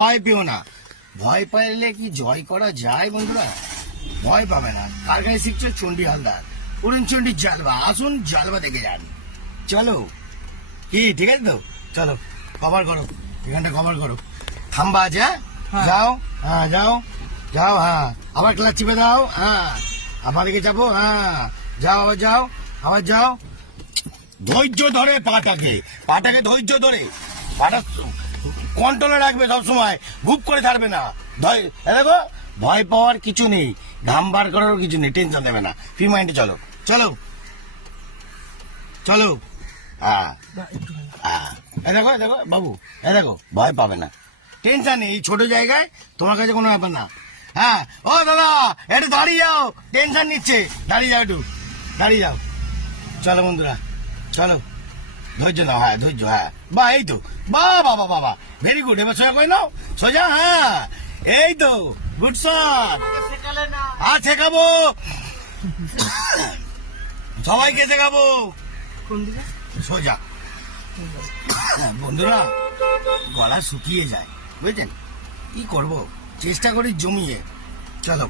ভয় পেও না। ভয় পাইলে কি জয় করা যায় বন্ধুরা? ভয় পাবে না। কার গায়ে শিখছো? চণ্ডী হালদার, অরুণ চণ্ডীর জালবা। আসুন জালবা দেখে যান। চলো, কি ঠিক আছে তো? চলো কভার করো, এখানটা কভার করো। থাম্বা আছে, হ্যাঁ? যাও, হ্যাঁ যাও যাও, হ্যাঁ আবার ক্লাচ চিপে দাও, হ্যাঁ আবার দিকে যাবো, হ্যাঁ যাও আবার যাও, আবার যাও। ধৈর্য ধরে পাটাকে ধৈর্য ধরে পাটা কন্ট্রোলে রাখবে সবসময়, গুপ করে ছাড়বে না। দেখো, ভয় পাওয়ার কিছু নেই, ঘাম বার করারও কিছু নেই, টেনশন দেবে না, ফ্রি মাইন্ডে চলো। চলো চলো, হ্যাঁ হ্যাঁ, দেখো দেখো বাবু, দেখো ভয় পাবে না, টেনশন নেই। এই ছোট জায়গায় তোমার কাছে কোনো ব্যাপার না। হ্যাঁ ও দাদা, একটু দাঁড়িয়ে যাও, টেনশন নিচ্ছে, দাঁড়িয়ে যাও, একটু দাঁড়িয়ে যাও। চলো বন্ধুরা, চলো, ধৈর্য নাও, হ্যাঁ ধৈর্য, হ্যাঁ বা এই তো, বা বাবা বাবা, ভেরি গুড। এবার সোজা করে নাও, সোজা, হ্যাঁ এই তো, গুড শট। আর শেখাবো, সবাইকে শেখাবো। সোজা। বন্ধুরা, গলা শুকিয়ে যায়, বুঝলেন? কি করব, চেষ্টা করি জমিয়ে। চলো।